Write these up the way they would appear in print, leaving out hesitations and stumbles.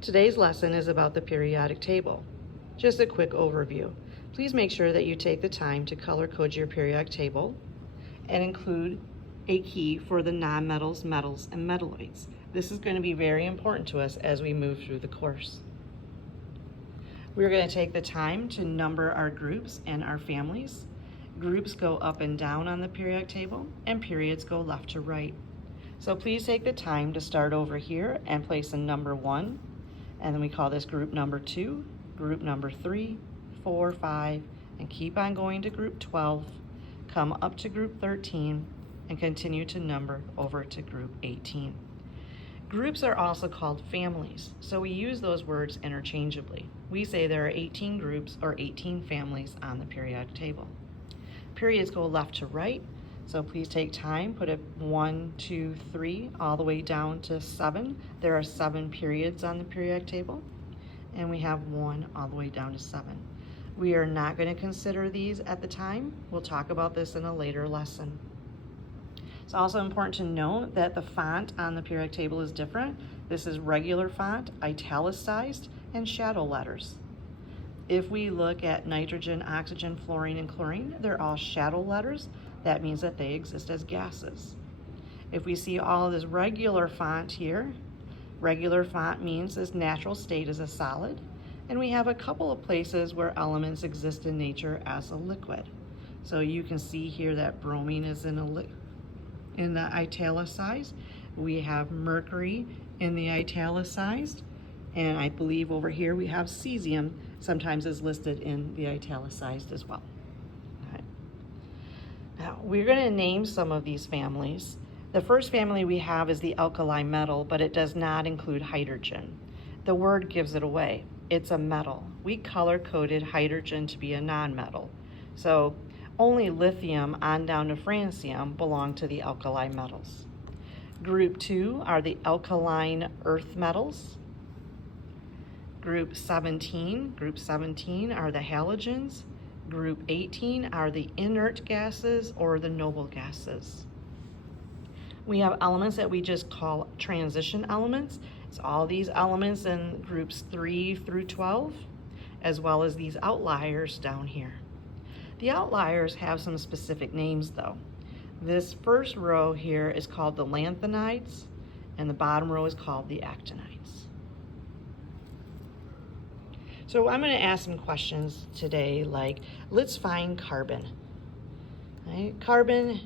Today's lesson is about the periodic table. Just a quick overview. Please make sure that you take the time to color code your periodic table and include a key for the nonmetals, metals, and metalloids. This is going to be very important to us as we move through the course. We're going to take the time to number our groups and our families. Groups go up and down on the periodic table, and periods go left to right. So please take the time to start over here and place a number 1, and then we call this group number 2, group number 3, 4, 5, and keep on going to group 12, come up to group 13, and continue to number over to group 18. Groups are also called families, so we use those words interchangeably. We say there are 18 groups or 18 families on the periodic table. Periods go left to right, so please take time, put it 1, 2, 3, all the way down to 7. There are 7 periods on the periodic table, and we have 1 all the way down to 7. We are not going to consider these at the time. We'll talk about this in a later lesson. It's also important to note that the font on the periodic table is different. This is regular font, italicized, and shadow letters. If we look at nitrogen, oxygen, fluorine, and chlorine, they're all shadow letters. That means that they exist as gases. If we see all of this regular font here, regular font means this natural state is a solid, and we have a couple of places where elements exist in nature as a liquid. So you can see here that bromine is in the italicized. We have mercury in the italicized, and I believe over here we have cesium sometimes is listed in the italicized as well. Okay. Now we're going to name some of these families. The first family we have is the alkali metal, but it does not include hydrogen. The word gives it away. It's a metal. We color-coded hydrogen to be a nonmetal. So only lithium on down to francium belong to the alkali metals. Group 2 are the alkaline earth metals. Group 17 are the halogens. Group 18 are the inert gases or the noble gases. We have elements that we just call transition elements. It's all these elements in groups 3 through 12, as well as these outliers down here. The outliers have some specific names though. This first row here is called the lanthanides, and the bottom row is called the actinides. So I'm going to ask some questions today, like let's find carbon. Right? Carbon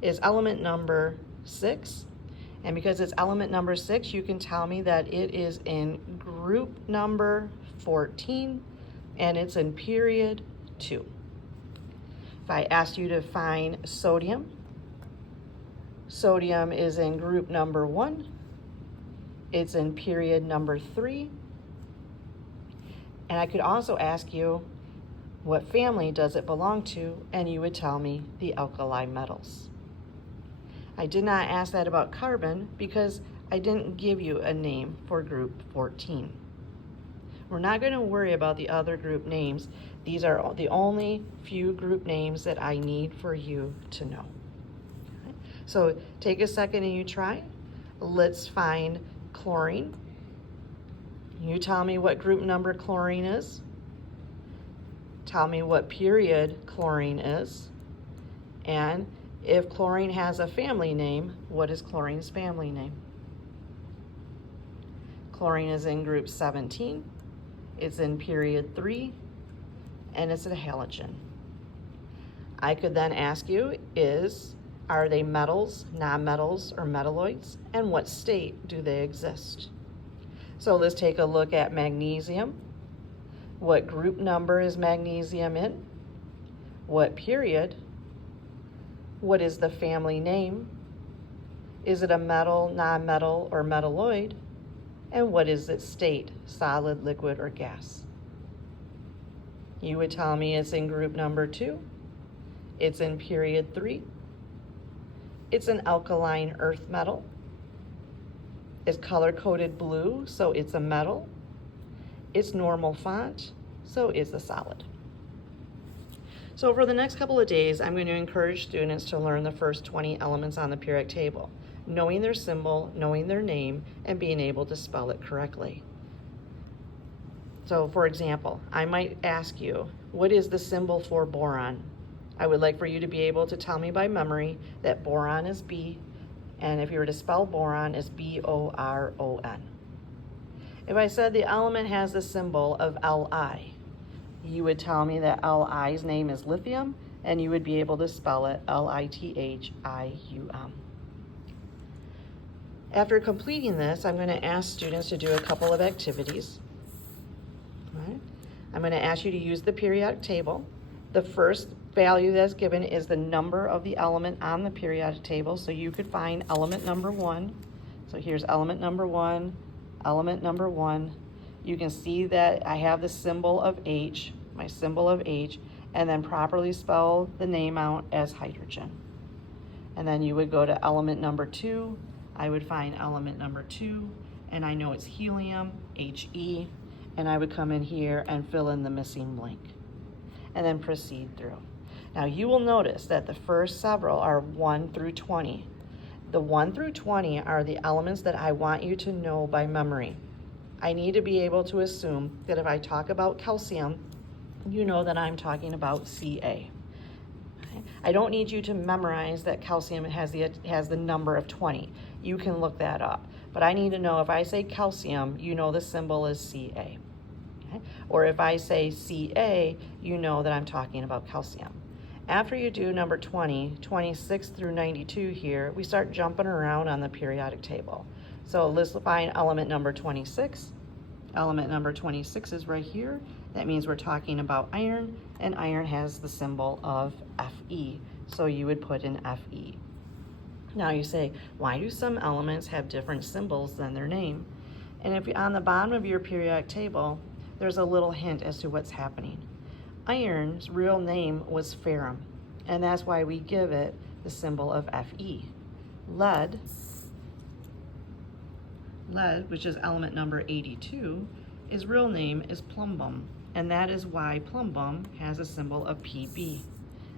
is element number 6, and because it's element number 6, you can tell me that it is in group number 14, and it's in period 2. If I asked you to find sodium, sodium is in group number 1, it's in period number 3, and I could also ask you what family does it belong to, and you would tell me the alkali metals. I did not ask that about carbon because I didn't give you a name for group 14. We're not going to worry about the other group names. These are the only few group names that I need for you to know. Okay. So take a second and you try. Let's find chlorine. You tell me what group number chlorine is. Tell me what period chlorine is. And if chlorine has a family name, what is chlorine's family name? Chlorine is in group 17. It's in period 3, and it's a halogen. I could then ask you are they metals, nonmetals, or metalloids? And what state do they exist? So let's take a look at magnesium. What group number is magnesium in? What period? What is the family name? Is it a metal, nonmetal, or metalloid? And what is its state, solid, liquid, or gas? You would tell me it's in group number 2. It's in period 3. It's an alkaline earth metal. It's color-coded blue, so it's a metal. It's normal font, so it's a solid. So over the next couple of days, I'm going to encourage students to learn the first 20 elements on the periodic table, knowing their symbol, knowing their name, and being able to spell it correctly. So for example, I might ask you, what is the symbol for boron? I would like for you to be able to tell me by memory that boron is B, and if you were to spell boron, it's B-O-R-O-N. If I said the element has the symbol of Li, you would tell me that Li's name is lithium, and you would be able to spell it Lithium. After completing this, I'm going to ask students to do a couple of activities. All right. I'm going to ask you to use the periodic table. The first value that's given is the number of the element on the periodic table, so you could find element number 1. So here's element number 1, element number 1. You can see that I have the symbol of H, my symbol of H, and then properly spell the name out as hydrogen. And then you would go to element number 2. I would find element number 2, and I know it's helium, He, and I would come in here and fill in the missing blank, and then proceed through. Now you will notice that the first several are 1 through 20. The 1 through 20 are the elements that I want you to know by memory. I need to be able to assume that if I talk about calcium, you know that I'm talking about Ca. I don't need you to memorize that calcium has the number of 20. You can look that up. But I need to know if I say calcium, you know the symbol is Ca. Okay? Or if I say Ca, you know that I'm talking about calcium. After you do number 20, 26 through 92 here, we start jumping around on the periodic table. So let's find element number 26. Element number 26 is right here. That means we're talking about iron, and iron has the symbol of Fe. So you would put in Fe. Now you say, why do some elements have different symbols than their name? And if on the bottom of your periodic table, there's a little hint as to what's happening. Iron's real name was ferrum, and that's why we give it the symbol of Fe. Lead, which is element number 82, its real name is plumbum, and that is why plumbum has a symbol of Pb.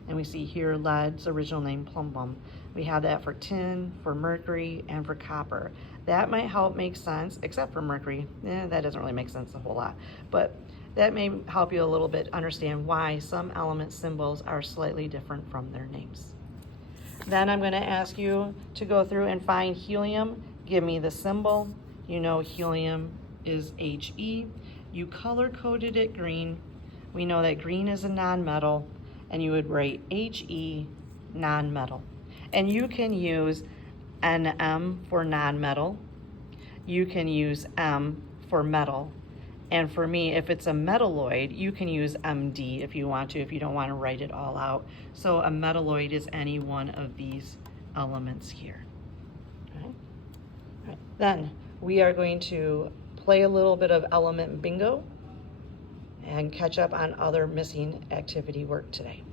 And we see here lead's original name plumbum. We have that for tin, for mercury, and for copper. That might help make sense, except for mercury. That doesn't really make sense a whole lot. But that may help you a little bit understand why some element symbols are slightly different from their names. Then I'm going to ask you to go through and find helium. Give me the symbol. You know helium is He. You color-coded it green. We know that green is a nonmetal, and you would write He, nonmetal. And you can use Nm for nonmetal. You can use M for metal. And for me, if it's a metalloid, you can use Md if you want to, if you don't want to write it all out. So a metalloid is any one of these elements here. All right. Then we are going to play a little bit of element bingo and catch up on other missing activity work today.